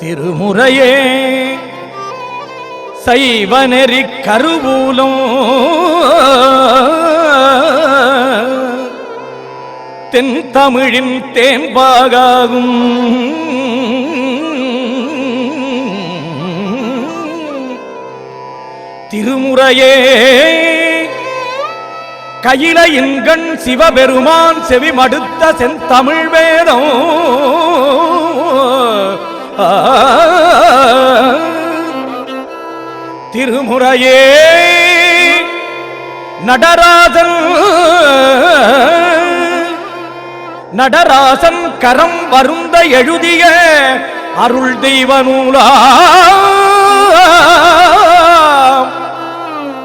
திருமுறையே சைவ நெறி கருவூலம் தென் தமிழின் தேன்பாகும் திருமுறையே கையிலையின்கண் சிவபெருமான் செவி மடுத்த செந்தமிழ் வேதம் திருமுறையே நடராசன் கரம் வருந்த எழுதிய அருள் தெய்வ நூலா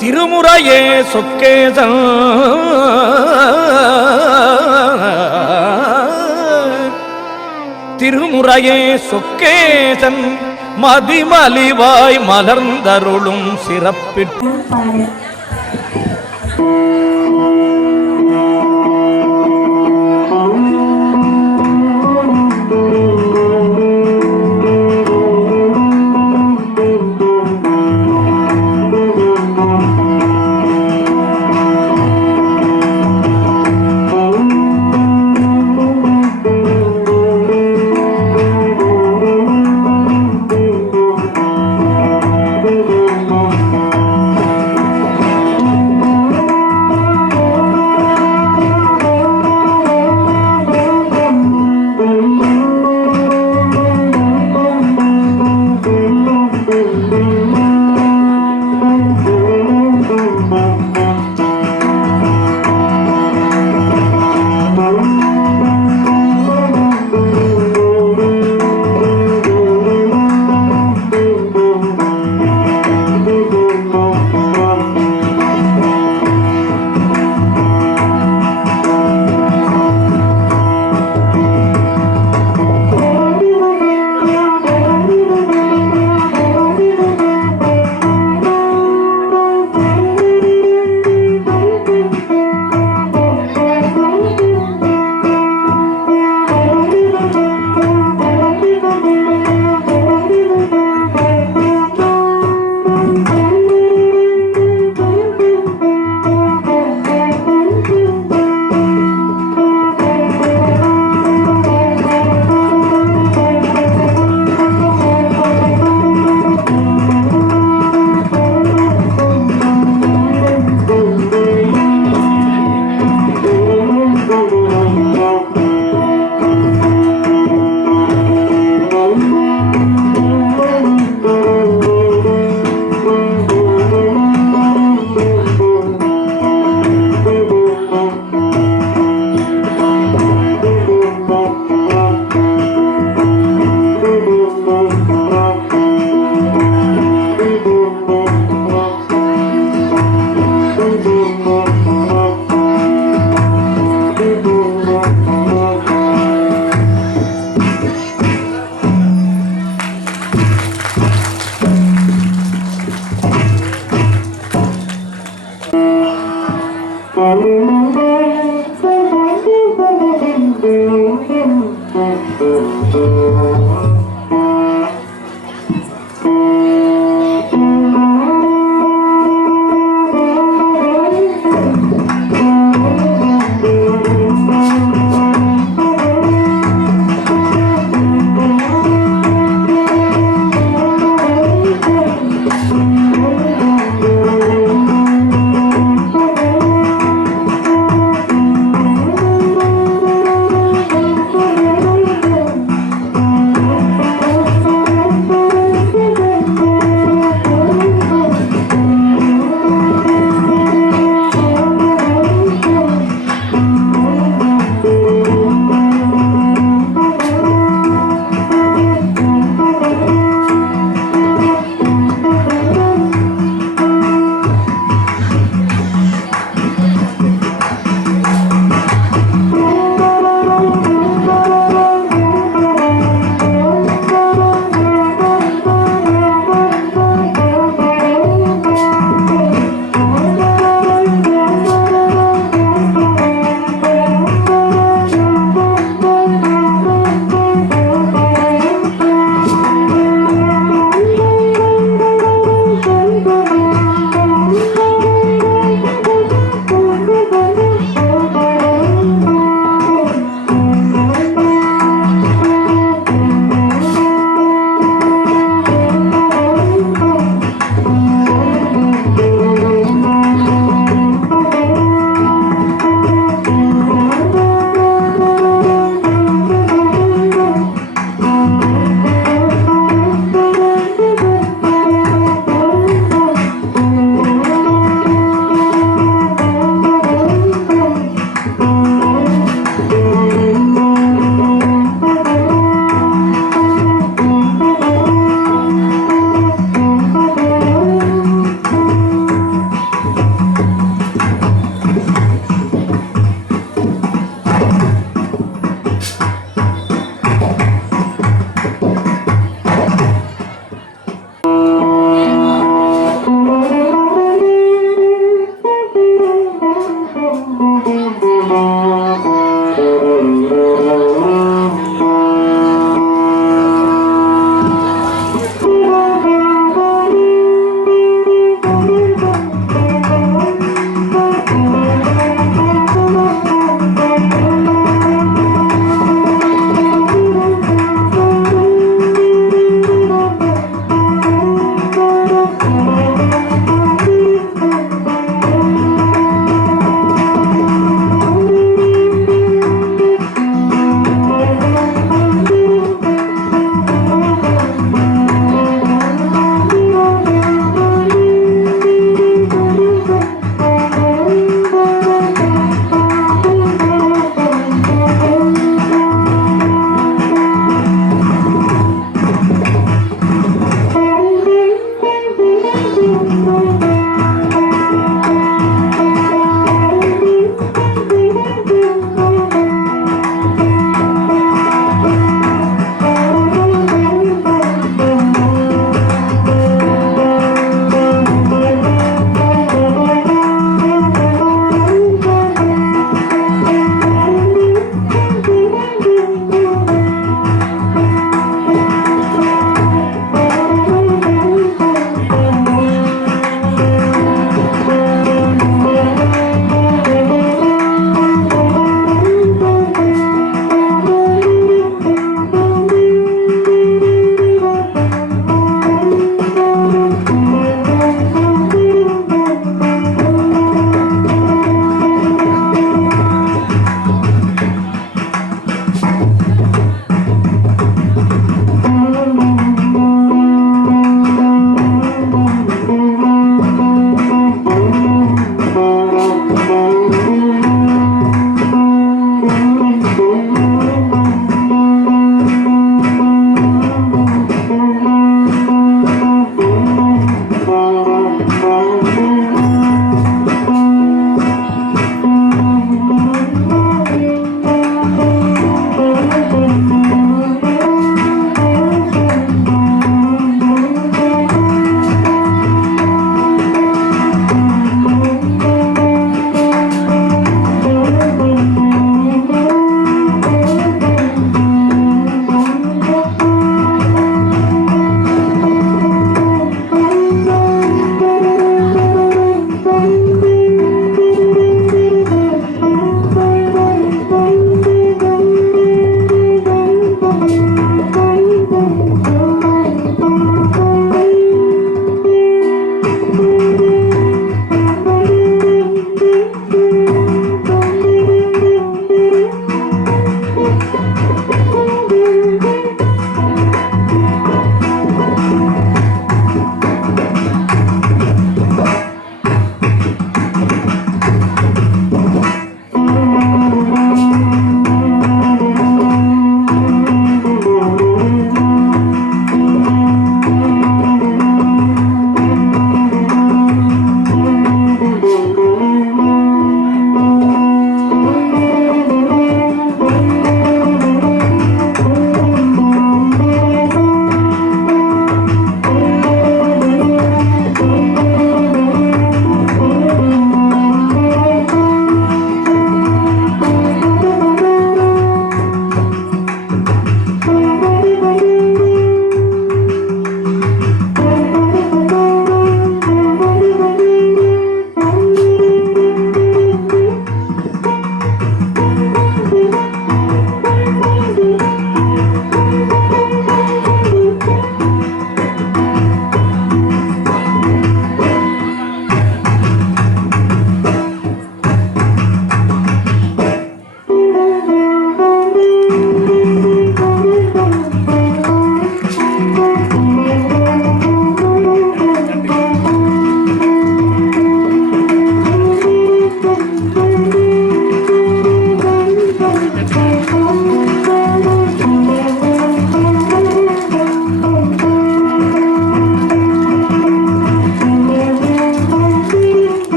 திருமுறையே சொக்கேசன் திருமுறையே சொக்கேசன் மதிமலிவாய் மலர்ந்தருளும் சிறப்பிற்கு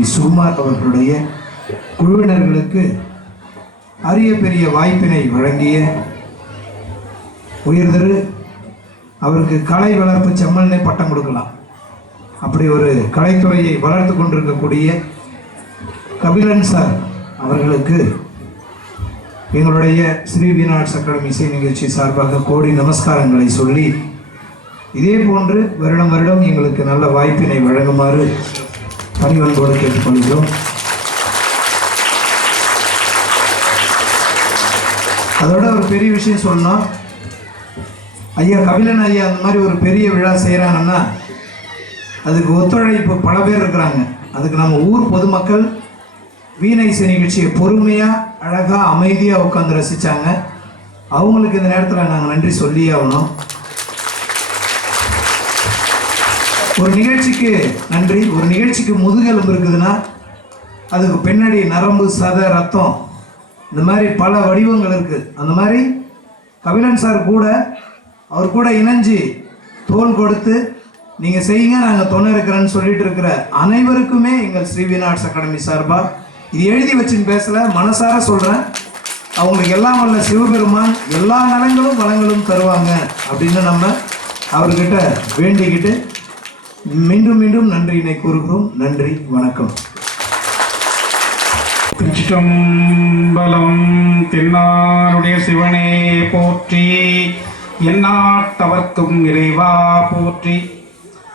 பி சுகுமார் அவர்களுடைய குழுவினர்களுக்கு அரிய பெரிய வாய்ப்பினை வழங்கிய உயர்திரு அவருக்கு கலை வளர்ப்பு செம்மல்னே பட்டம் கொடுக்கலாம். அப்படி ஒரு கலைத்துறையை வளர்த்து கொண்டிருக்கக்கூடிய கபிலன் சார் அவர்களுக்கு எங்களுடைய ஸ்ரீ வீணா ஆர்ட்ஸ் அகாடமி இசை நிகழ்ச்சி சார்பாக கோடி நமஸ்காரங்களை சொல்லி, இதே போன்று வருடம் வருடம் எங்களுக்கு நல்ல வாய்ப்பினை வழங்குமாறு பணிவன்போடு கேட்டுக்கொள்கிறோம். அதோட ஒரு பெரிய விஷயம் சொல்லணும், ஐயா கபிலன் ஐயா அந்த மாதிரி ஒரு பெரிய விழா செய்கிறாங்கன்னா அதுக்கு ஒத்துழைப்பு பல பேர் இருக்கிறாங்க. அதுக்கு நம்ம ஊர் பொதுமக்கள் வீணை இசை நிகழ்ச்சியை பொறுமையாக அழகாக அமைதியாக உட்காந்து ரசித்தாங்க. அவங்களுக்கு இந்த நேரத்தில் நாங்கள் நன்றி சொல்லியே ஆகணும். ஒரு நிகழ்ச்சிக்கு நன்றி. ஒரு நிகழ்ச்சிக்கு முதுகெலும்பு இருக்குதுன்னா அதுக்கு பின்னாடி நரம்பு, சதை, ரத்தம், இந்த மாதிரி பல வடிவங்கள் இருக்குது. அந்த மாதிரி கபிலன் சார் கூட அவர் கூட இணைஞ்சு தோல் கொடுத்து நீங்கள் செய்யுங்க, நாங்கள் துணை இருக்கிறேன்னு சொல்லிட்டு இருக்கிற அனைவருக்குமே எங்கள் ஸ்ரீ வீணா ஆர்ட்ஸ் அகாடமி சார்பாக இது எழுதி வச்சுன்னு பேசலை, மனசார சொல்கிறேன், அவங்களுக்கு எல்லாம் வல்ல சிவபெருமான் எல்லா நலங்களும் வளங்களும் தருவாங்க அப்படின்னு நம்ம அவர்கிட்ட வேண்டிக்கிட்டு மீண்டும் மீண்டும் நன்றியினை கூறுகிறோம். நன்றி, வணக்கம். திருச்சிற்றம்பலம். தென்னாருடைய சிவனே போற்றி, எந்நாட்டவர்க்கும் இறைவா போற்றி,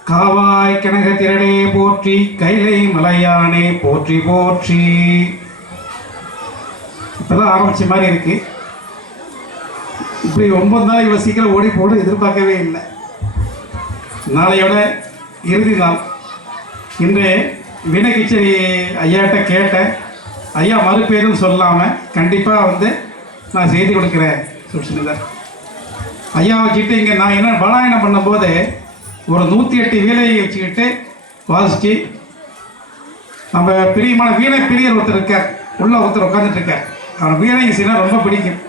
காவாய் கனக திரளே போற்றி, கைலை மலையானே போற்றி போற்றி. இப்பதான் ஆரம்பிச்ச மாதிரி இருக்கு. இப்படி 9 நாள் இவ்வளோ சீக்கிரம் ஓடி போட எதிர்பார்க்கவே இல்லை. நாளையோட இறுதி நாள். இன்று வீணை கிச்சடி ஐயாட்ட கேட்டேன். ஐயா மறுபேரும் சொல்லாமல் கண்டிப்பாக நான் செய்தி கொடுக்குறேன் சொல்லியிருந்தேன். ஐயா வச்சுக்கிட்டு இங்கே நான் என்ன பாலாயணம் பண்ணும்போது ஒரு 108 வீணையை வச்சுக்கிட்டு வாசித்து, நம்ம பிரியமான வீணை பிரியர் ஒருத்தர் இருக்கார், உள்ள ஒருத்தர் உட்காந்துட்டு இருக்கார். அவர் வீணை இசைனா ரொம்ப பிடிக்கும்.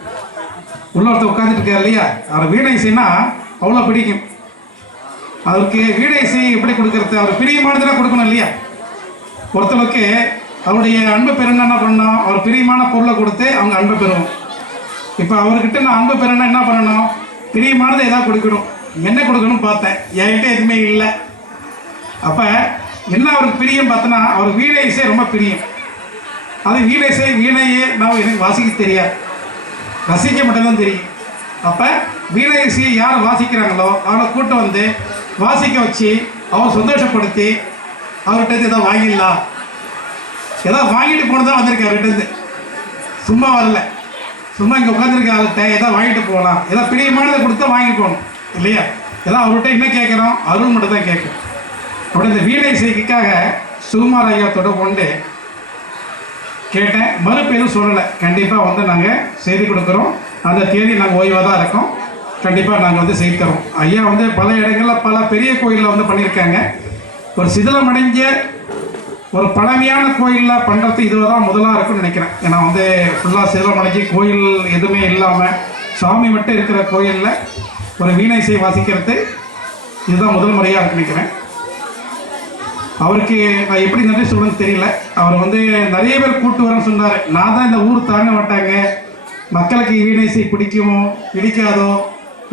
உள்ள ஒருத்தர் உட்காந்துட்டு இருக்கார் இல்லையா, அவர் வீணை இசைனா அவ்வளோ பிடிக்கும். அவருக்கு வீணை இசை எப்படி கொடுக்கறது, அவர் பிரியமானதெல்லாம் கொடுக்கணும் இல்லையா. ஒருத்தருக்கு அவருடைய அன்பு பெறணும் என்ன பண்ணணும், அவர் பிரியமான பொருளை கொடுத்து அவங்க அன்பை பெறுவோம். இப்போ அவர்கிட்ட நான் அன்பு பெறணும் என்ன பண்ணணும், பிரியமானதை ஏதாவது கொடுக்கணும். என்ன கொடுக்கணும் பார்த்தேன், என்கிட்ட எதுவுமே இல்லை. அப்போ என்ன அவருக்கு பிரியம் பார்த்தோன்னா, அவர் வீணை இசை ரொம்ப பிரியம். அது வீணை இசை வீணையே நான் எனக்கு வாசிக்க தெரியாது, ரசிக்க மட்டும்தான் தெரியும். அப்போ வீணை இசையை யார் வாசிக்கிறாங்களோ அவரை கூட்டம் வாசிக்க வச்சு அவர் சந்தோஷப்படுத்தி அவர்கிட்ட ஏதாவது வாங்கிடலாம், ஏதாவது வாங்கிட்டு போனதான் வந்திருக்கேன். அவர்கிட்ட சும்மா வரல, சும்மா இங்கே உட்காந்துருக்க ஆள்கிட்ட ஏதாவது வாங்கிட்டு போகலாம், ஏதாவது பிரியமானதை கொடுத்தா வாங்கிட்டு போகணும் இல்லையா. ஏதாவது அவர்கிட்ட என்ன கேட்குறோம், அருள் மட்டும் தான் கேட்கும். அப்படி இந்த வீணை இசைக்காக சுகுமார் ஐயா தொடர்பு கொண்டு கேட்டேன். மறுபேரும் சொல்லலை, கண்டிப்பாக நாங்கள் செய்தி கொடுக்குறோம். அந்த தேதி நாங்கள் ஓய்வாக தான் இருக்கோம், கண்டிப்பாக நாங்கள் செய்து தரோம். ஐயா பல இடங்களில் பல பெரிய கோயிலில் பண்ணியிருக்காங்க. ஒரு சிதிலமடைஞ்ச ஒரு பழமையான கோயிலில் பண்ணுறது இதுவாக தான் முதலாக இருக்குன்னு நினைக்கிறேன். ஏன்னா ஃபுல்லாக சிதிலமடைஞ்சி கோயில் எதுவுமே இல்லாமல் சாமி மட்டும் இருக்கிற கோயிலில் ஒரு வீணை இசை வாசிக்கிறது இதுதான் முதல் முறையாக இருக்குன்னு நினைக்கிறேன். அவருக்கு நான் எப்படி நன்றி சொல்கிறேன்னு தெரியல. அவர் நிறைய பேர் கூட்டு வரேன்னு சொன்னார். நான் தான் இந்த ஊர் தாங்க மாட்டாங்க, மக்களுக்கு வீணை இசை பிடிக்குமோ பிடிக்காதோ,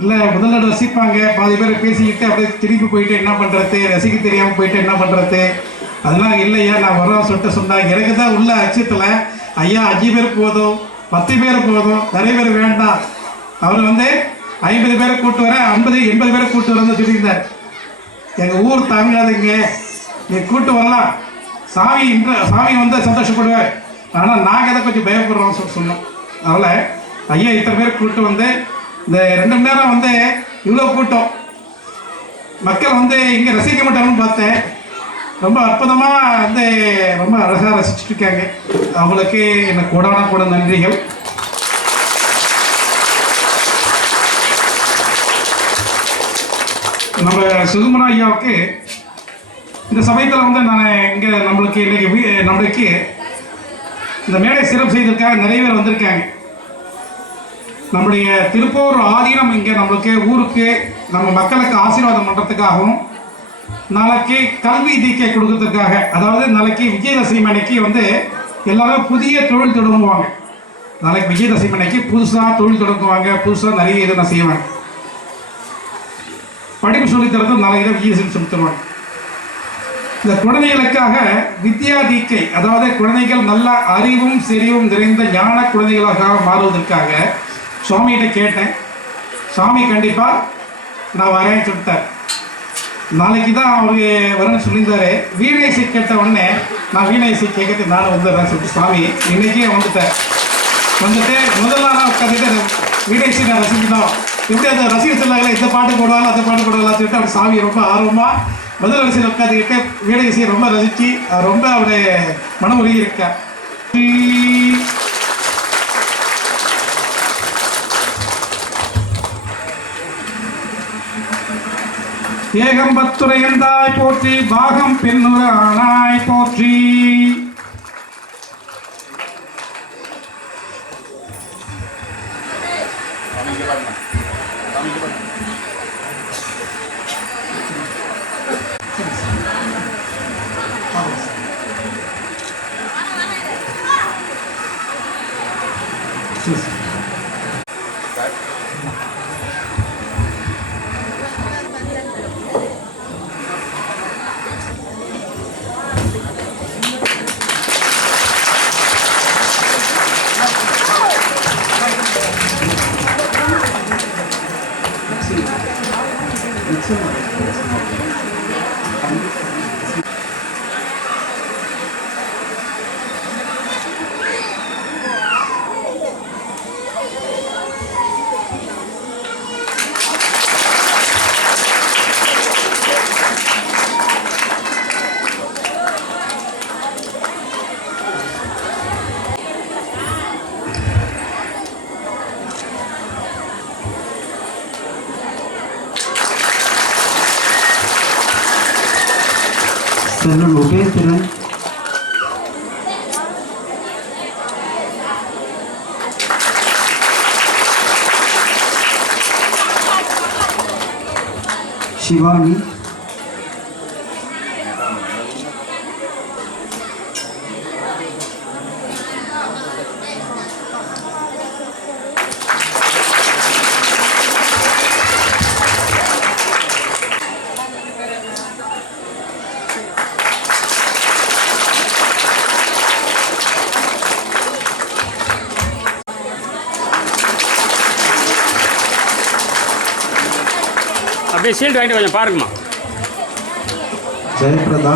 இல்லை முதல்ல ரசிப்பாங்க, பாதி பேர் பேசிக்கிட்டு அப்படியே திருப்பி போயிட்டு என்ன பண்ணுறது, ரசிக்க தெரியாமல் போயிட்டு என்ன பண்ணுறது, அதெல்லாம் இல்லையா நான் வரோம் சொல்லிட்டு சொன்னாங்க. எனக்கு தான் உள்ள அச்சத்தில் ஐயா 5 பேர் போதும் 10 பேர் போதும், நிறைய பேர் வேண்டாம். அவர் 50 பேரை கூட்டு வர 50-80 பேரை கூட்டு வரன்னு சொல்லியிருந்தார். எங்கள் ஊர் தாங்காதுங்க, நீ கூட்டு வரலாம், சாமி சந்தோஷப்படுவார், ஆனால் நாங்கள் எதை கொஞ்சம் பயப்படுறோம் சொன்னோம். அதனால் ஐயா இத்தனை பேர் கூட்டு இந்த 2 மணி நேரம் இவ்வளோ கூட்டம் மக்கள் இங்கே ரசிக்க மாட்டாங்கன்னு பார்த்தேன். ரொம்ப அற்புதமாக ரொம்ப அழகாக ரசிச்சுட்டு இருக்காங்க. அவங்களுக்கு எனக்கு கூட நன்றிகள். நம்ம சுகுமார் ஐயாவுக்கு இந்த சமயத்தில் நான் இங்கே நம்மளுக்கு இந்த மேடை சிறப்பு செய்திருக்காங்க, நிறைய பேர் வந்திருக்காங்க. நம்முடைய திருப்பூர் ஆதீனம் இங்கே நம்மளுக்கு ஊருக்கு நம்ம மக்களுக்கு ஆசீர்வாதம் பண்ணுறதுக்காகவும் நாளைக்கு கல்வி தீக்கை கொடுக்கறதுக்காக, அதாவது நாளைக்கு விஜயதசமி அன்னைக்கு வந்து எல்லாரும் புதிய தொழில் தொடங்குவாங்க. நாளைக்கு விஜயதசமி அன்னைக்கு புதுசாக தொழில் தொடங்குவாங்க, புதுசாக நிறைய இதெல்லாம் செய்வாங்க. படிப்பு சொல்லித்தரதும் நாளைக்கு தான் விஜயதசமி சொல்லி தருவாங்க. இந்த குழந்தைகளுக்காக வித்யா தீக்கை, அதாவது குழந்தைகள் நல்ல அறிவும் செறிவும் நிறைந்த ஞான குழந்தைகளாக மாறுவதற்காக சுவாமிகிட்ட கேட்டேன். சுவாமி கண்டிப்பாக நான் வரேன்னு சொல்லிட்டார். நாளைக்கு தான் அவருக்கு வரேன்னு சொல்லியிருந்தாரு. வீணை இசை கேட்ட உடனே நான் வீணை இசை கேட்கறது நானும் வந்துடுறேன்னு சொல்லிட்டு சுவாமி இன்னைக்கே வந்துட்டேன். வந்துட்டு முதல் நாளாக உட்காந்துட்டு வீணை இசை நான் ரசிக்கணும், எப்படி அந்த ரசிகர் சொல்லாங்களே இந்த பாட்டு போடுவாங்க அந்த பாட்டு போடுவாங்கன்னு சொல்லிட்டு அவர் சாமி ரொம்ப ஆர்வமாக முதல் வரிசையில் உட்காந்துக்கிட்டு வீணை இசையை ரொம்ப ரசித்து ரொம்ப அவருடைய மனமுருகி இருக்கார். ஏகம்பத்துரையந்தாய் போற்றி, பாகம் பெண்ணுற ஆனாய் போற்றி. செல்வன் உபேந்திரன், சிவானி, அப்படியே ஷீல்டு வாங்கிட்டு கொஞ்சம் பாருங்கம்மா. ஜெயபிரதா,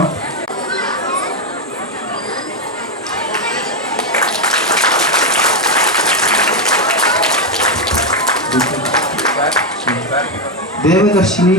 தேவதர்ஷினி,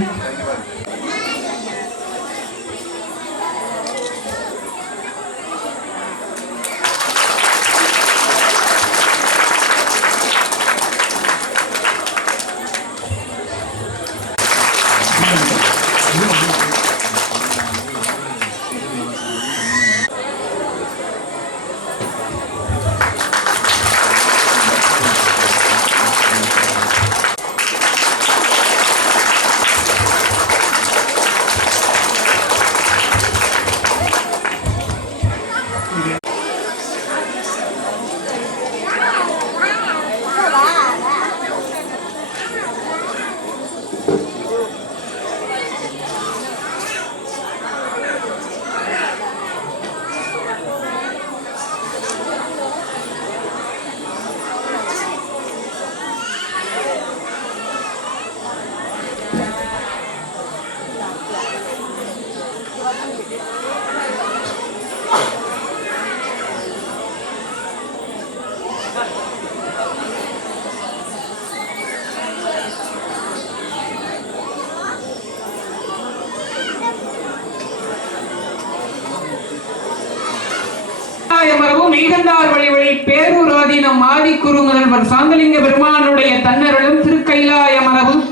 மெய்கண்டார் வழி பேரூர் ஆதீனம் ஆதி குரு முதல்வர் சாந்தலிங்க பெருமானுடைய தன்னருளும் திருக்கைலாய மரபும்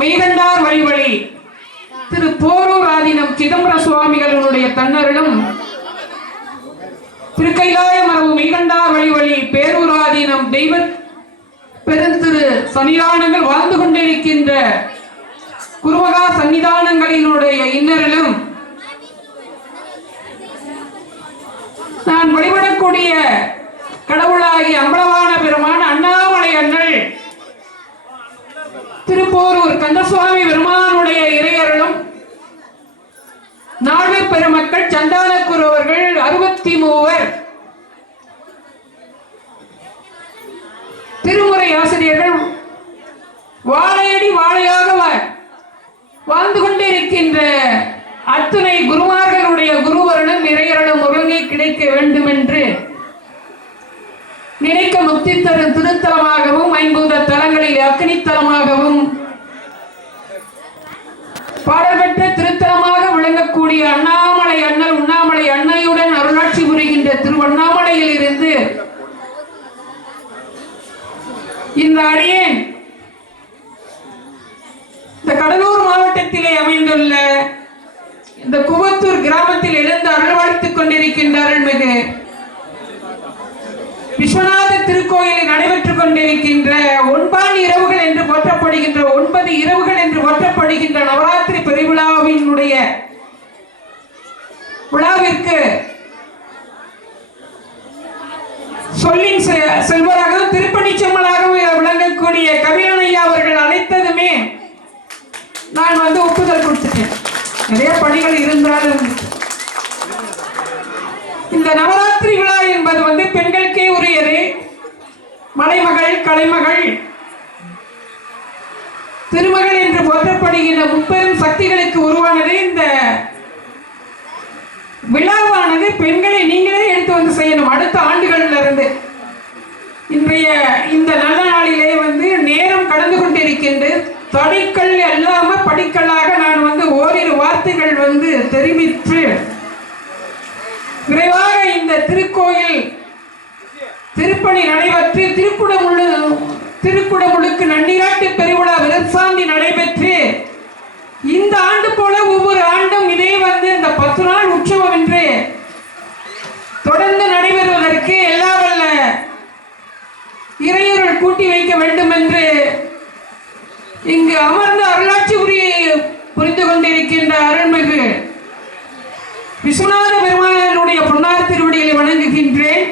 மெய்கண்டார் வழி திரு போரூர் ஆதீனம் சிதம்பர சுவாமிகளுடைய தன்னருளும் திருக்கைலாய மரபு மெய்கண்டார் வழி பேரூர் ஆதீனம் தெய்வ பெருந்திரு சன்னிதானங்கள் வாழ்ந்து கொண்டிருக்கின்ற குருமகா சன்னிதானங்களினுடைய இன்னரிலும் நான் வழிபடக்கூடிய கடவுளாகி அம்பலவான பெருமான் அண்ணாமலை அண்ணல் திருப்போரூர் கந்தசுவாமி பெருமானுடைய இறையர்களும் நால்வர் பெருமக்கள் சந்தானக்குரு அவர்கள் 63 திருமுறை ஆசிரியர்கள் வாழையடி வாழையாக வாழ்ந்து கொண்டிருக்கின்ற அத்துணை குருமார்களுடைய குருவரனும் இறையர்களும் ஒருங்கே கிடைக்க வேண்டும் என்று நினைக்க முக்தி தரும் திருத்தலமாகவும் ஐம்பூத தலங்களில் அக்னித்தலமாகவும் பாடல்பெற்ற திருத்தலமாக விளங்கக்கூடிய அண்ணாமலை அண்ணல் உண்ணாமலை அன்னையுடன் அருளாட்சி புரிகின்ற திருவண்ணாமலையில் இருந்து இந்த அடியேன் இந்த கடலூர் மாவட்டத்திலே அமைந்துள்ள இந்த குவத்தூர் கிராமத்தில் எழுந்து அருள்வாழ்த்துக் கொண்டிருக்கின்ற அருள்மிகு விஸ்வநாத திருக்கோயிலில் நடைபெற்றுக் கொண்டிருக்கின்ற 9 இரவுகள் என்று போற்றப்படுகின்ற 9 இரவுகள் என்று போற்றப்படுகின்ற நவராத்திரி பெருவிழாவினுடைய விழாவிற்கு சொல்லின் செல்வராகவும் திருப்பணி செம்மலாகவும் விளங்கக்கூடிய கபிலனையா அவர்கள் அழைத்ததுமே நான் ஒப்புதல் கொடுத்துட்டேன். நிறைய பணிகள் இருந்தாலும் இந்த நவராத்திரி விழா என்பது பெண்களுக்கே உரியது. மலைமகள், கலைமகள், திருமகள் என்று போற்றப்படுகின்ற முப்பெரும் சக்திகளுக்கு உருவானது இந்த விழாவானது. பெண்களை நீங்களே எடுத்து செய்யணும். அடுத்த ஆண்டுகளில் இருந்து இன்றைய இந்த நல்ல நாளிலே நேரம் கடந்து கொண்டிருக்கின்றது. தடைக்கல் அல்லாம படிக்கல்லாக நான் ஓரிரு வார்த்தைகள் தெரிவித்து விரைவாக இந்த திருக்கோயில் திருப்பணி நடைபெற்று திருக்குடமுழுக்கு நன்னீராட்டு பெருவிழா விரசாந்தி நடைபெற்று இந்த ஆண்டு போல ஒவ்வொரு ஆண்டும் இதே இந்த 10 நாள் உற்சவம் என்று தொடர்ந்து நடைபெறுவதற்கு எல்லா வல்ல இறையருள் கூட்டி வைக்க வேண்டும் என்று இங்கு அமர்ந்து அருளாட்சி உரியை புரிந்து கொண்டிருக்கின்ற அருள்மிகு விஸ்வநாத பெருமானுடைய பொன்னார் திருவடிகளை வணங்குகின்றேன்.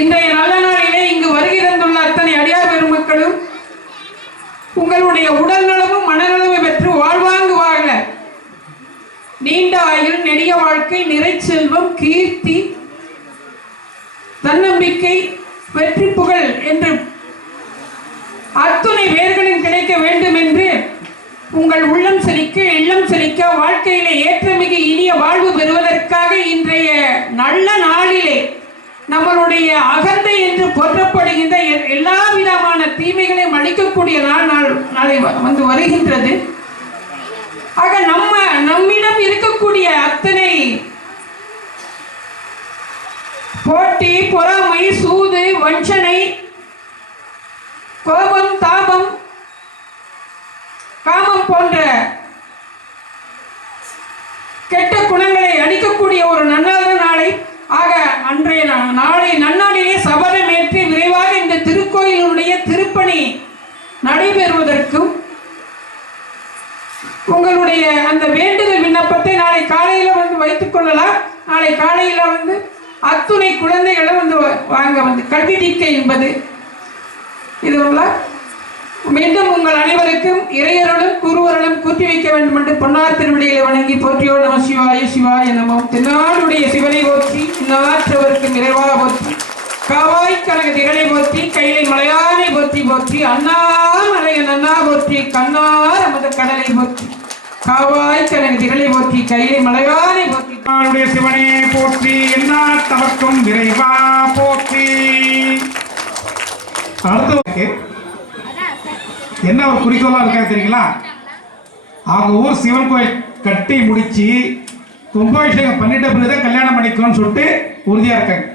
இன்றைய நல்ல நாளிலே இங்கு வருகை தந்துள்ள அத்தனை அடியார் பெருமக்களும் உங்களுடைய உடல் நலமும் மனநலமும் பெற்று வாழ்வாங்கு வாழ நீண்ட ஆயுள், நெடிய வாழ்க்கை, நிறை செல்வம், கீர்த்தி, தன்னம்பிக்கை, வெற்றி, புகழ் என்று அத்துணை வேர்களும் கிடைக்க வேண்டும் என்று உங்கள் உள்ளம் செழிக்க, இல்லம் செழிக்க, வாழ்க்கையிலே ஏற்றமிகு இனிய வாழ்வு பெறுவதற்காக இன்றைய நல்ல நாளிலே நம்மளுடைய அகந்தை என்று போற்றப்படுகின்ற எல்லா விதமான தீமைகளையும் அளிக்கக்கூடிய நாளை வருகின்றது. ஆக நம்மிடம் இருக்கக்கூடிய அத்தனை போட்டி, பொறாமை, சூது, வஞ்சனை, கோபம், தாபம், காமம் போன்ற கெட்ட குணங்களை அளிக்கக்கூடிய ஒரு நன்னாத நாளை ஆக அன்றைய நாளை நன்னாளிலே சபதம் ஏற்றி விரைவாக இந்த திருக்கோயிலுடைய திருப்பணி நடைபெறுவதற்கும் உங்களுடைய அந்த வேண்டுதல் விண்ணப்பத்தை நாளை காலையில வைத்துக் கொள்ளலாம். நாளை காலையில அத்துணை குழந்தைகளை வாங்க கல்வி தீக்கை என்பது இது மீண்டும் உங்கள் அனைவருக்கும் இறையருளும் குருவருளும் கூட்டி வைக்க வேண்டும் என்று பொன்னார் திருவடிகளை வணங்கி போற்றியோ நம சிவாய சிவாய நமோ. தென்னாடுடைய சிவனை போற்றி, நாற்றவருக்கும் இறைவாக போற்றி, காவாய் கனக திகழை போற்றி, கைலை மலையானை போற்றி போற்றி, அண்ணாமலையன் அண்ணா போற்றி, கண்ணார் அமத கடலை போற்றி, காவாய் கனக திகழை போற்றி, கைலை மலையானை போற்றி. சிவனே போற்றி, எல்லா தவக்கும் விரைவா போற்றி. அடுத்து என்ன ஒரு குறிக்கோளா இருக்கா தெரியுங்களா? அவங்க ஊர் சிவன் கோயில் கட்டி முடிச்சு கும்பாபிஷேகம் பண்ணிட்ட பிறகுதான் கல்யாணம் பண்ணிக்கணும்னு சொல்லிட்டு உறுதியா இருக்காங்க.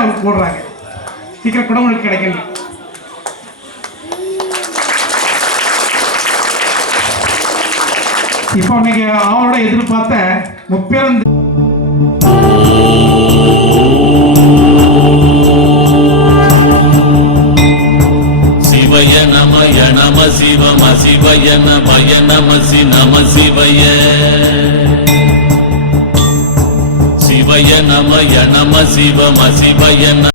அவங்க போடுறாங்க, சீக்கிரம் குடமுழுக்கு கிடைக்கணும். இப்போ இன்னைக்கு அவளோட எதிர்பார்த்த முப்பெரும் நம சிவ மசிவய